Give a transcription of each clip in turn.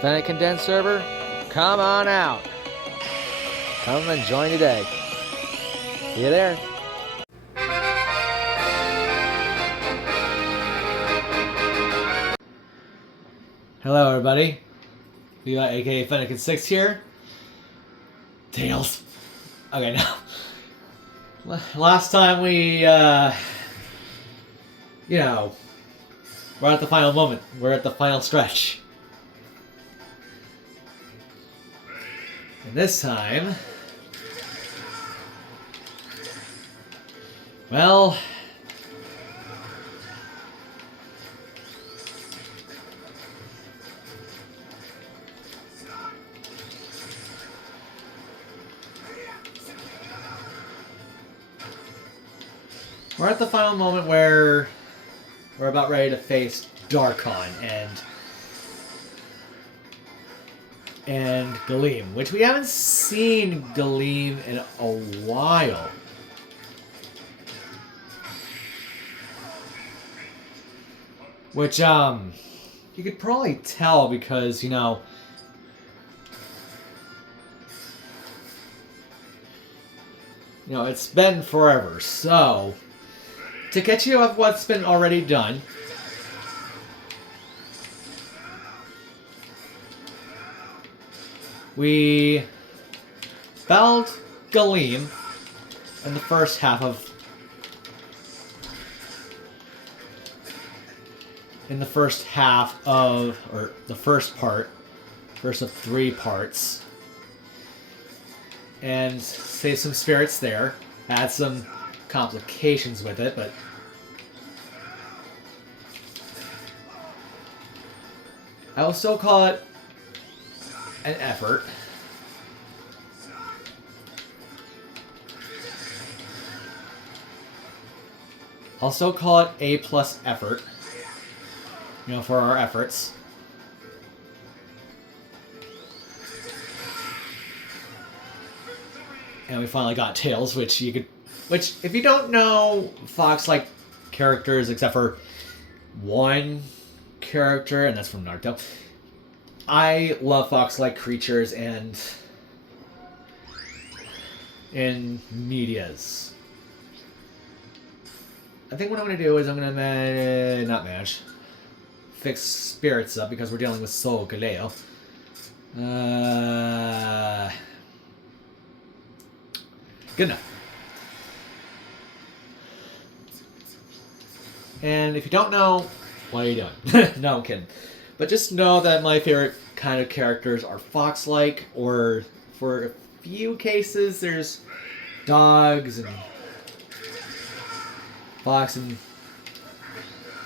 Fennec Condensed server, come on out. Come and join today. See you there. Hello, everybody. We got aka Fennec and 6 here. Tails. Okay, now. Last time we, we're at the final moment. We're at the final stretch. And this time, well, we're at the final moment where we're about ready to face Darkon and Galeem, which we haven't seen Galeem in a while. Which, you could probably tell because, it's been forever. So, to catch you up what's been already done, we battled Galeem in the first half of or the first part, first of 3 parts, and saved some spirits there. Had some complications with it, but I will still call it an effort. I'll still call it A+ effort. For our efforts. And we finally got Tails, which if you don't know Fox-like characters except for one character, and that's from Naruto, I love Fox-like creatures and in medias. I think what I'm going to do is I'm going to fix spirits up because we're dealing with Soul Galeo. Good enough. And if you don't know, what are you doing? No, I'm kidding. But just know that my favorite kind of characters are fox-like, or for a few cases, there's dogs and fox and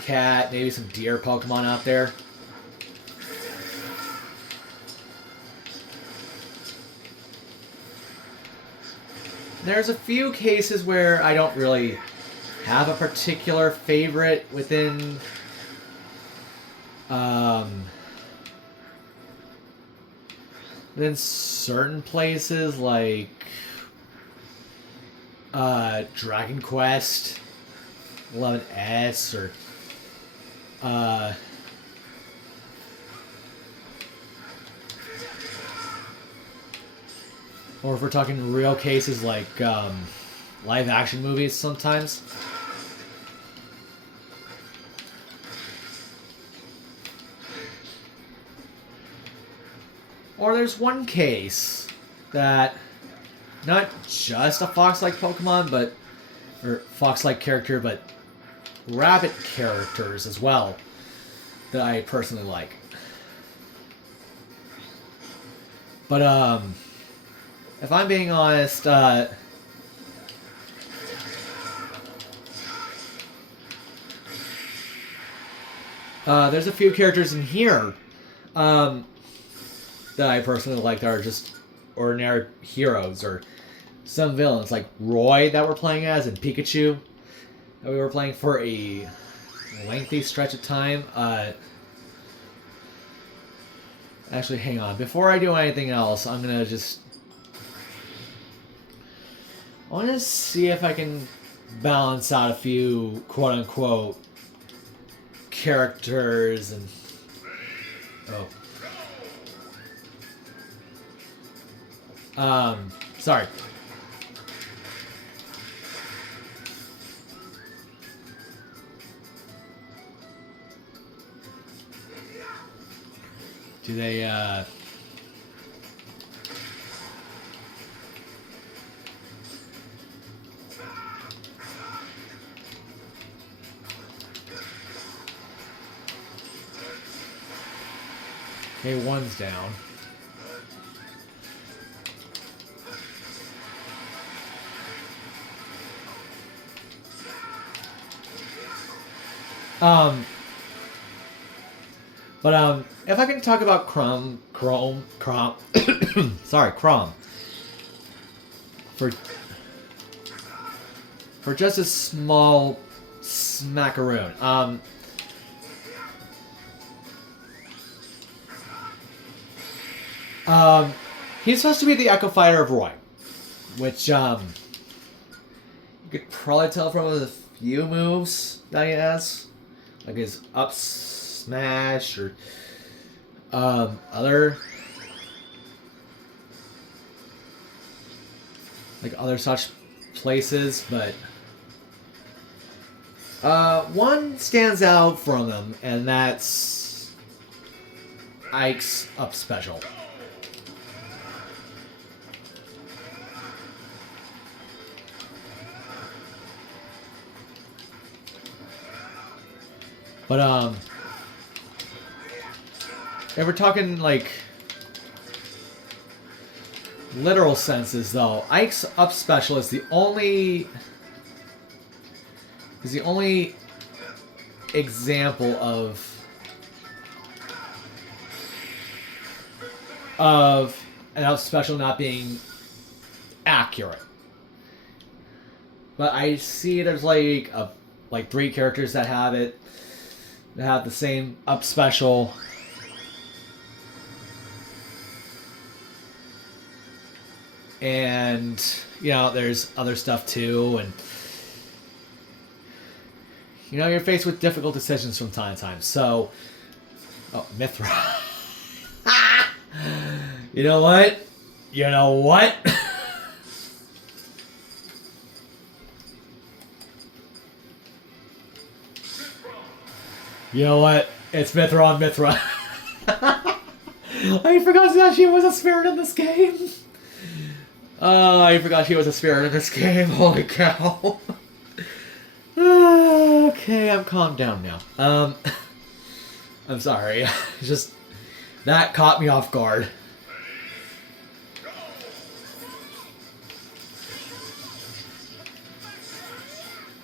cat, maybe some deer Pokemon out there. There's a few cases where I don't really have a particular favorite within certain places, like Dragon Quest 11S, or if we're talking real cases like live action movies sometimes. Or there's one case that not just a fox-like Pokemon, or fox-like character, but rabbit characters as well that I personally like. But if I'm being honest, there's a few characters in here that I personally like that are just ordinary heroes, or some villains like Roy that we're playing as, and Pikachu that we were playing for a lengthy stretch of time. Actually, hang on. Before I do anything else, I want to see if I can balance out a few quote-unquote characters and... Oh. Sorry. Do they, Okay, one's down. If I can talk about Crom, sorry, Crom, for just a small smackaroon. He's supposed to be the Echo Fighter of Roy, which, you could probably tell from the few moves that he has. Like his up smash or, other such places, but, one stands out from them, and that's Ike's up special. But, if we're talking, like, literal senses, though, Ike's up special is the only example of an up special not being accurate. But I see there's like 3 characters that have it. They have the same up special. And, you know, there's other stuff too, and you know, you're faced with difficult decisions from time to time. So, oh, Mithra. You know what? You know what? You know what? It's Mithra on Mithra. I forgot that she was a spirit in this game. I forgot she was a spirit in this game. Holy cow. Okay, I'm calmed down now. I'm sorry. Just, that caught me off guard.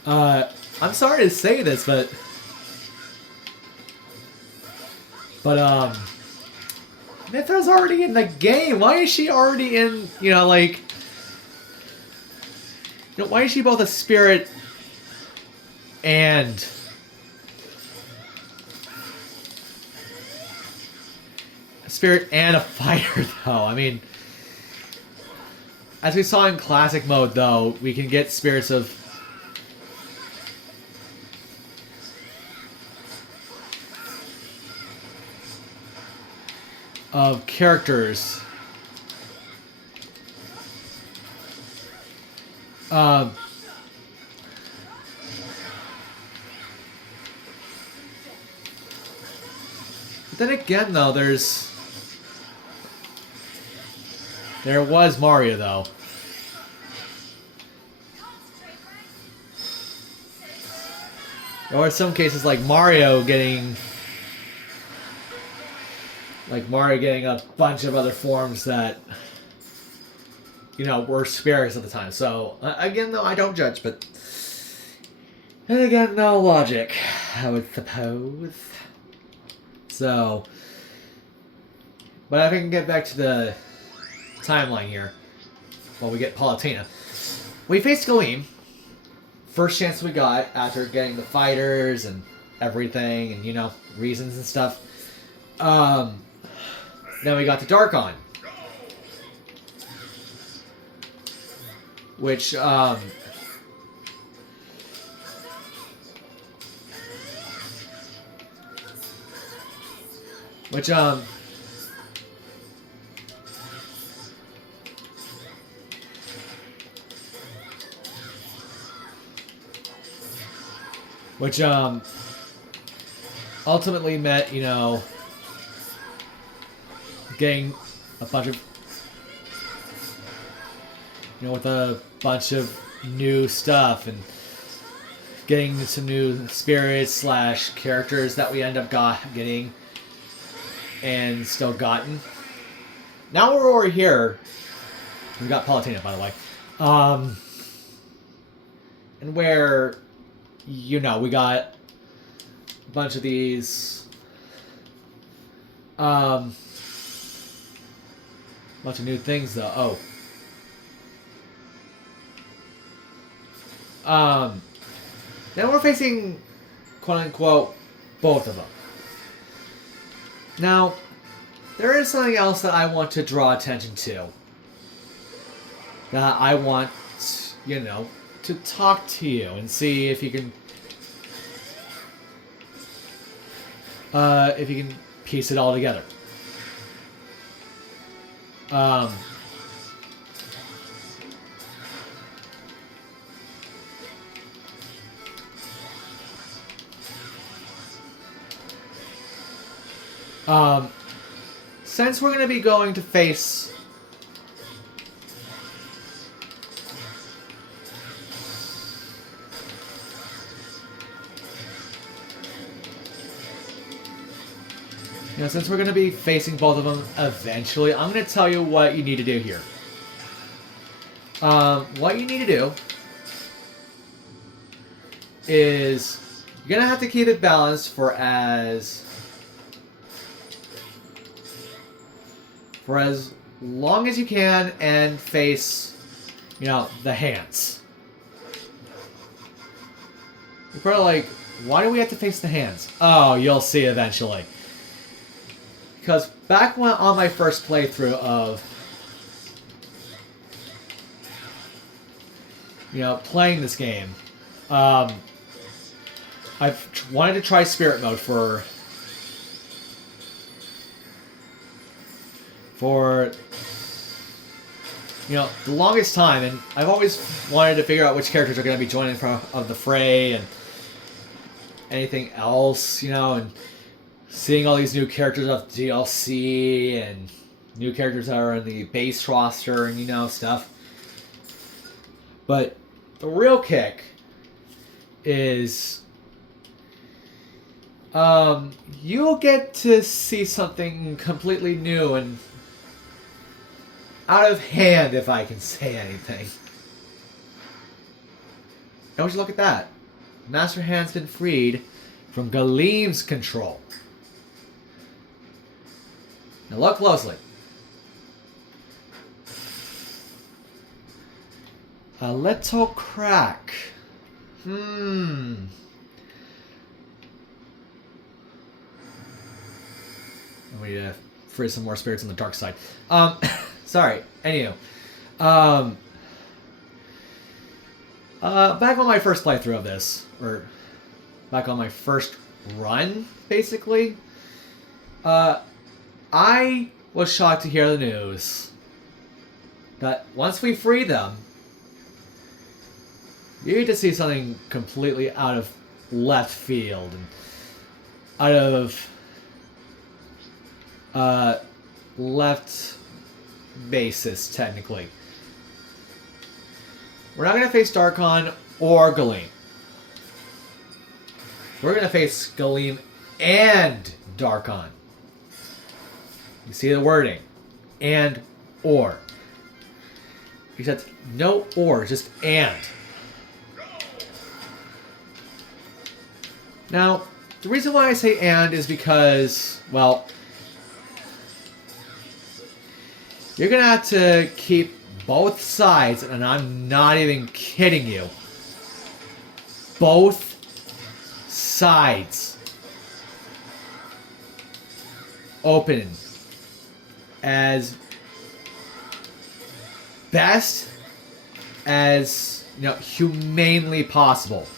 I'm sorry to say this, but Mithra's already in the game. Why is she already in, you know, like, you know, why is she both a spirit and a fighter, though? I mean, as we saw in classic mode, though, we can get spirits of characters. But then again, though, there was Mario, though. Or in some cases, like Mario getting a bunch of other forms that, you know, were spirits at the time. So, again, though, I don't judge, but then again, no logic, I would suppose. So, but if I can get back to the timeline here, while we get Palutena. We faced Galeem. First chance we got after getting the fighters and everything, and, you know, reasons and stuff. Then we got to Darkon, which, which ultimately meant, you know, getting a bunch of, you know, with a bunch of new stuff and getting some new spirits slash characters that we end up getting and still gotten. Now we're over here. We got Palutena, by the way. And where, you know, we got a bunch of these bunch of new things though. Now we're facing, quote unquote, both of them. Now, there is something else that I want to draw attention to. That I want, you know, to talk to you and see if you can piece it all together. Since we're going to be going to face since we're going to be facing both of them eventually, I'm going to tell you what you need to do here. What you need to do is you're going to have to keep it balanced for as long as you can and face, you know, the hands. You're probably like, why do we have to face the hands? Oh, you'll see eventually. Because back when on my first playthrough of, you know, playing this game, I've wanted to try spirit mode for you know, the longest time, and I've always wanted to figure out which characters are going to be joining of the fray and anything else, you know, and seeing all these new characters of DLC and new characters that are in the base roster and, you know, stuff. But the real kick is you'll get to see something completely new and out of hand, if I can say anything. Now would you look at that? Master Hand's been freed from Galeem's control. Now look closely. A little crack. Let me freeze some more spirits on the dark side. Sorry. Anywho. Back on my first playthrough of this, or back on my first run, basically, I was shocked to hear the news that once we free them, you get to see something completely out of left field and out of left basis, technically. We're not going to face Darkon or Galeem. We're going to face Galeem and Darkon. You see the wording. And or. Except no or, just and. Now, the reason why I say and is because, well, you're going to have to keep both sides, and I'm not even kidding you, both sides open as best as, you know, humanely possible.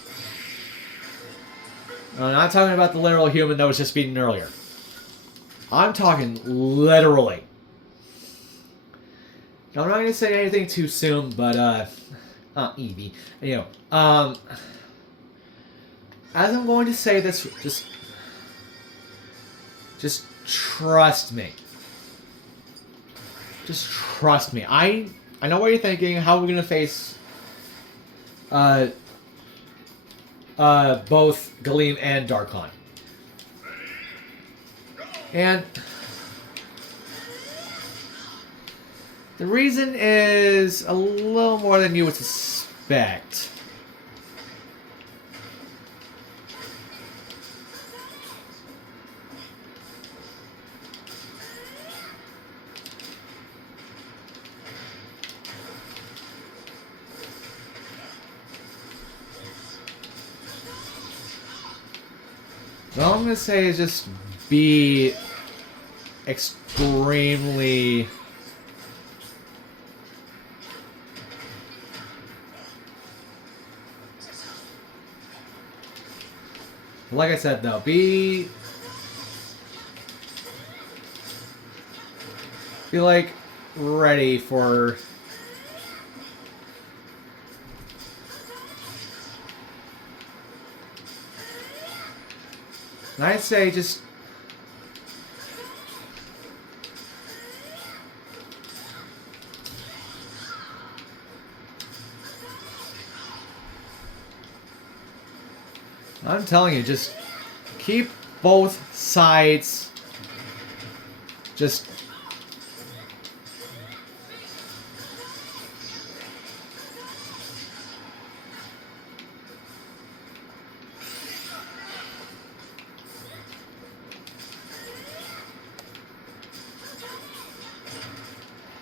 I'm not talking about the literal human that was just beaten earlier. I'm talking literally. Now, I'm not going to say anything too soon, but, Evie. Anyway, as I'm going to say this, just trust me. Just trust me. I know what you're thinking. How are we gonna face both Galeem and Darkon? And the reason is a little more than you would suspect. All I'm going to say is just be extremely... Like I said, though, be like ready for... And I'd say just... I'm telling you, just keep both sides just...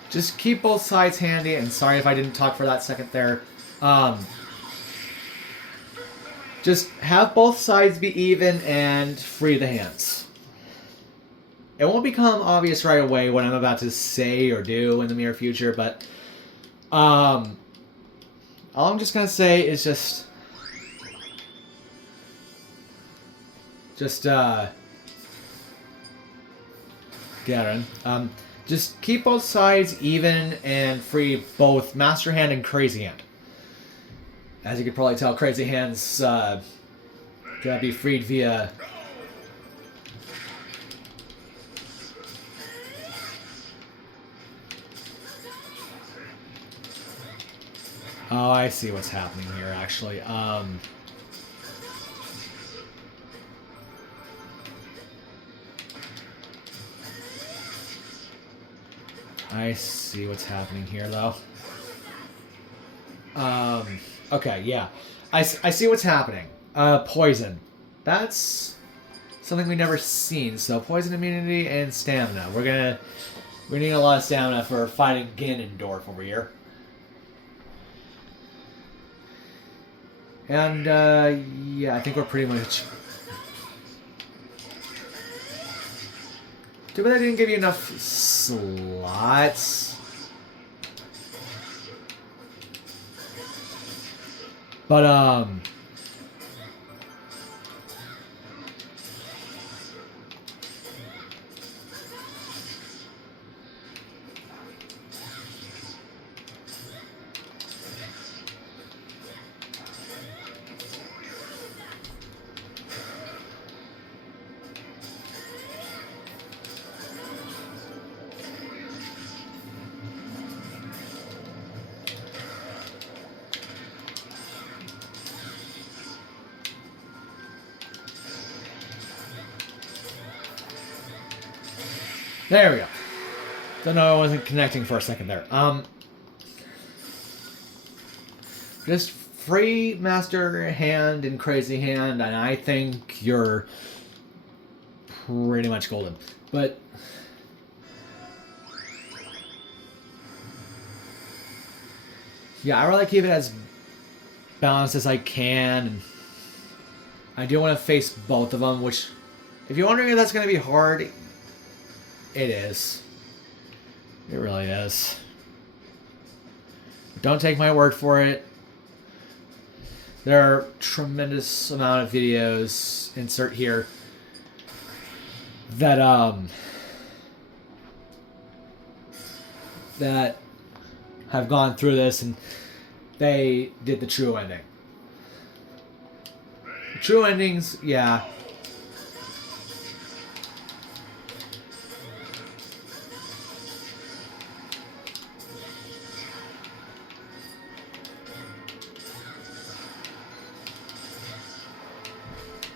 Just keep both sides handy, and sorry if I didn't talk for that second there. Just have both sides be even and free the hands. It won't become obvious right away what I'm about to say or do in the near future, but all I'm just gonna say is just Garen, just keep both sides even and free both Master Hand and Crazy Hand. As you could probably tell, Crazy Hand's gonna be freed via... Oh, I see what's happening here, actually. I see what's happening here, though. Okay, yeah. I see what's happening. Poison. That's something we've never seen. So, poison immunity and stamina. We're need a lot of stamina for fighting Ganondorf over here. And, yeah, I think we're pretty much... Too bad I didn't give you enough slots. But, there we go. Don't know, I wasn't connecting for a second there. Just free Master Hand and Crazy Hand, and I think you're pretty much golden. But yeah, I really keep it as balanced as I can. And I do want to face both of them, which, if you're wondering if that's going to be hard, it is. It really is. Don't take my word for it. There are tremendous amount of videos, insert here, that that have gone through this, and they did the true ending. True endings, yeah.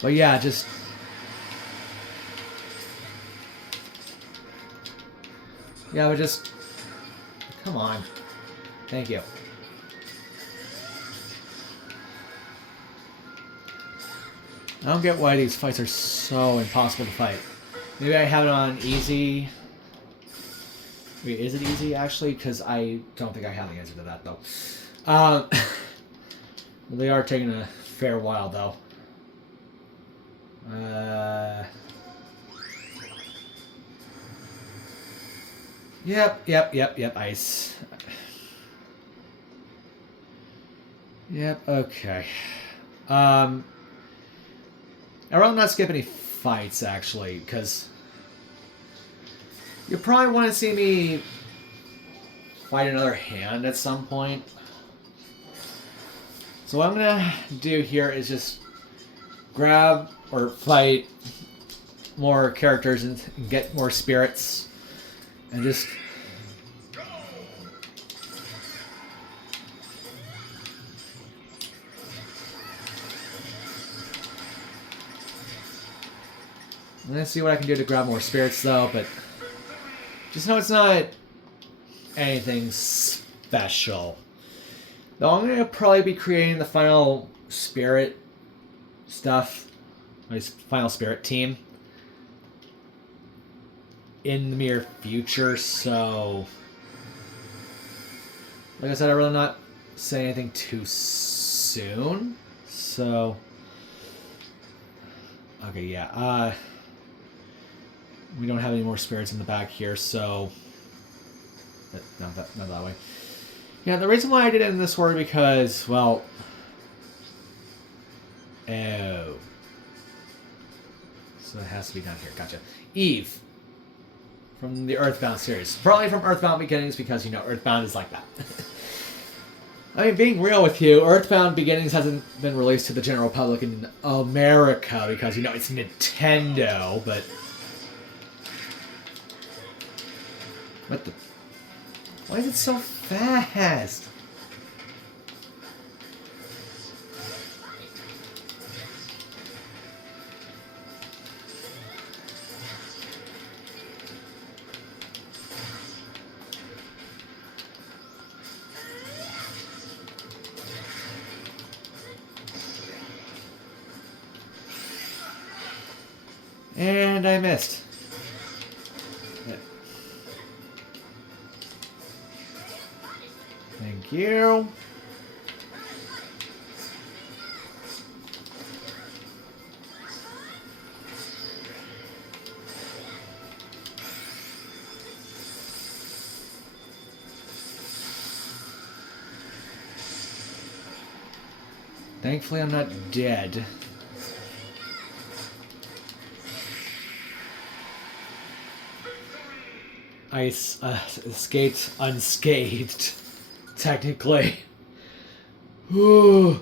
But yeah, just... Yeah, but just... Come on. Thank you. I don't get why these fights are so impossible to fight. Maybe I have it on easy. Wait, is it easy actually? Because I don't think I have the answer to that though. They are taking a fair while though. Yep, ice. Yep, okay. I'd rather not skip any fights, actually, because you probably want to see me fight another hand at some point. So what I'm going to do here is just grab or fight more characters and get more spirits. And just... I'm gonna see what I can do to grab more spirits though, but just know it's not anything special. Though I'm gonna probably be creating the final spirit stuff, my final spirit team, in the near future, so like I said, I'd rather not say anything too soon. So okay, yeah, we don't have any more spirits in the back here, so not that way. Yeah, the reason why I did it in this order because, well, oh, so it has to be down here. Gotcha. Eve from the Earthbound series, probably from Earthbound Beginnings because you know Earthbound is like that. I mean, being real with you, Earthbound Beginnings hasn't been released to the general public in America because you know it's Nintendo, but. What the? Why is it so fast? And I missed. Thank you. Thankfully, I'm not dead. I escaped unscathed. Technically. Oh,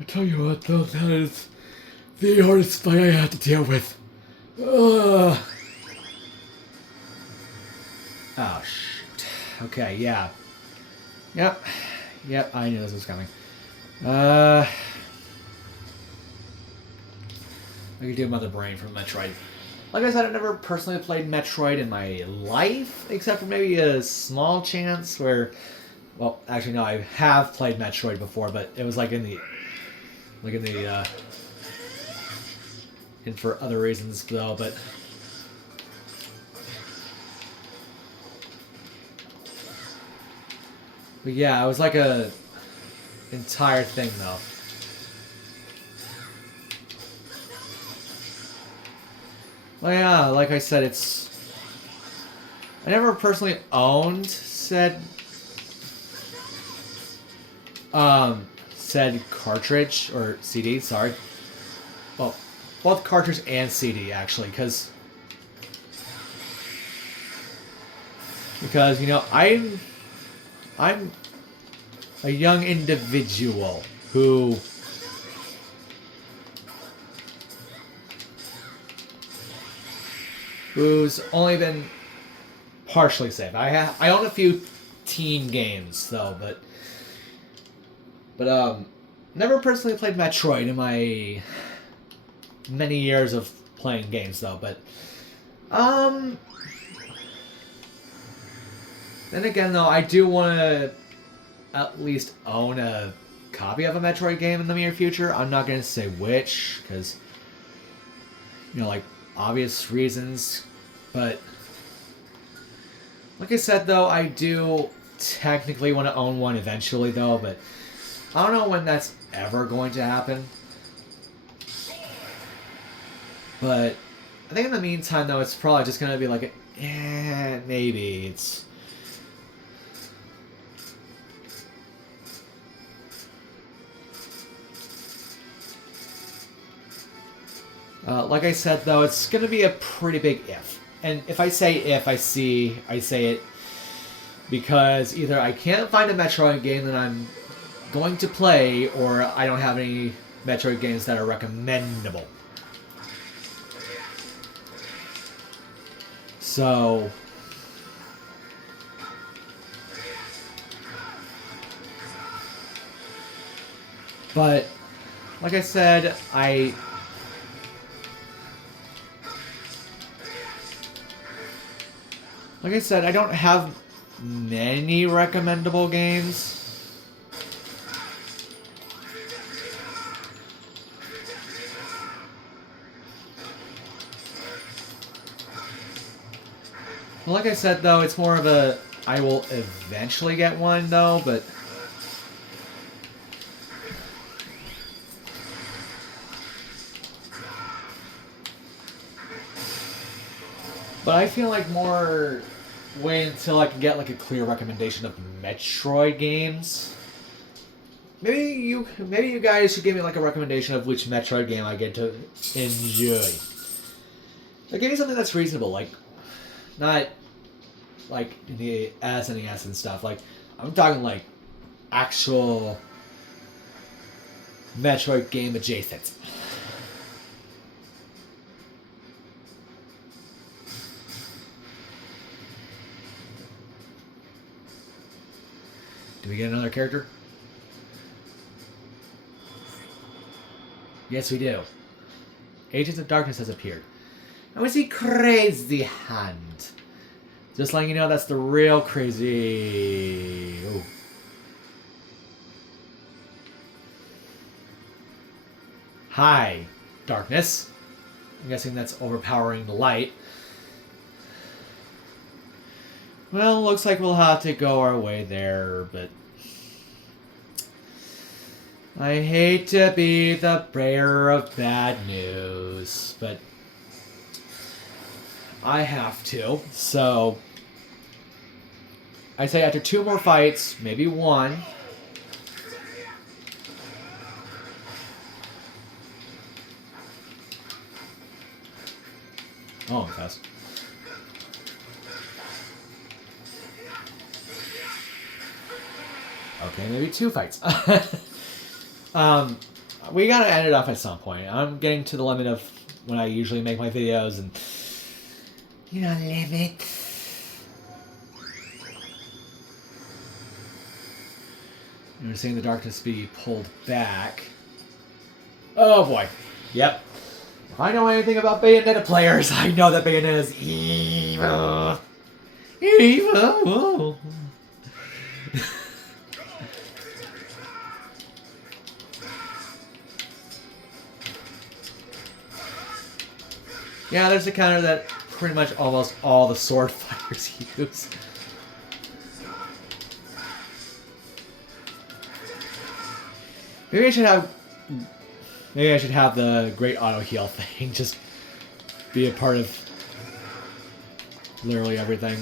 I tell you what, though, that is the hardest fight I have to deal with. Oh, shoot. Okay, yeah. Yep, I knew this was coming. I could do Mother Brain from Metroid. Like I said, I've never personally played Metroid in my life, except for maybe a small chance where... Well, actually, no, I have played Metroid before, but it was like and for other reasons, though, but... But yeah, it was like a entire thing, though. Well, yeah, like I said, it's... I never personally owned said cartridge, or CD, sorry. Well, both cartridge and CD, actually, because, you know, I'm a young individual who who's only been partially safe. I own a few teen games though, but never personally played Metroid in my many years of playing games though. But then again though, I do want to at least own a copy of a Metroid game in the near future. I'm not gonna say which because like obvious reasons, but like I said though, I do technically want to own one eventually though, but I don't know when that's ever going to happen. But I think in the meantime though, it's probably just gonna be like, maybe it's. Like I said though, it's gonna be a pretty big if. And if I say if, I say it because either I can't find a Metroid game that I'm going to play, or I don't have any Metroid games that are recommendable. So, but like I said, I don't have many recommendable games. Well, like I said, though, it's more of a I will eventually get one, though, but I feel like more wait until I can get like a clear recommendation of Metroid games. Maybe you guys should give me like a recommendation of which Metroid game I get to enjoy. Like, give me something that's reasonable, like not like the SNES and stuff. Like, I'm talking like actual Metroid game adjacent. Do we get another character? Yes, we do. Agents of Darkness has appeared. Now is he Crazy Hand? Just letting you know that's the real Crazy. Ooh. Hi, Darkness. I'm guessing that's overpowering the light. Well, looks like we'll have to go our way there, but I hate to be the bearer of bad news, but I have to. So I say after 2 more fights, maybe 1. Oh, I'm fast. Okay, maybe 2 fights. We gotta end it off at some point. I'm getting to the limit of when I usually make my videos, and limit. You're seeing the darkness be pulled back. Oh boy. Yep. If I know anything about Bayonetta players, I know that Bayonetta is evil. Evil. Yeah, there's a counter that pretty much almost all the sword fighters use. Maybe I should have the great auto heal thing just be a part of literally everything.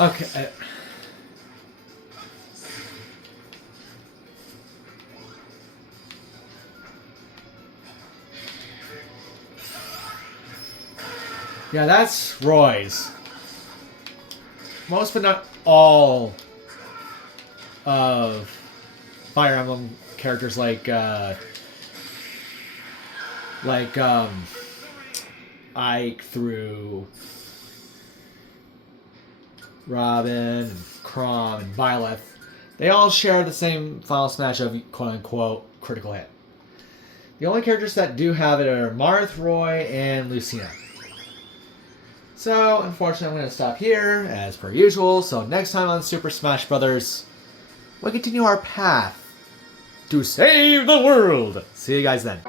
Okay. Yeah, that's Roy's. Most but not all of Fire Emblem characters like Ike through Robin and Chrom and Byleth, they all share the same final smash of quote-unquote critical hit. The only characters that do have it are Marth, Roy, and Lucina. So, unfortunately, I'm going to stop here, as per usual. So next time on Super Smash Bros., we'll continue our path to save the world. See you guys then.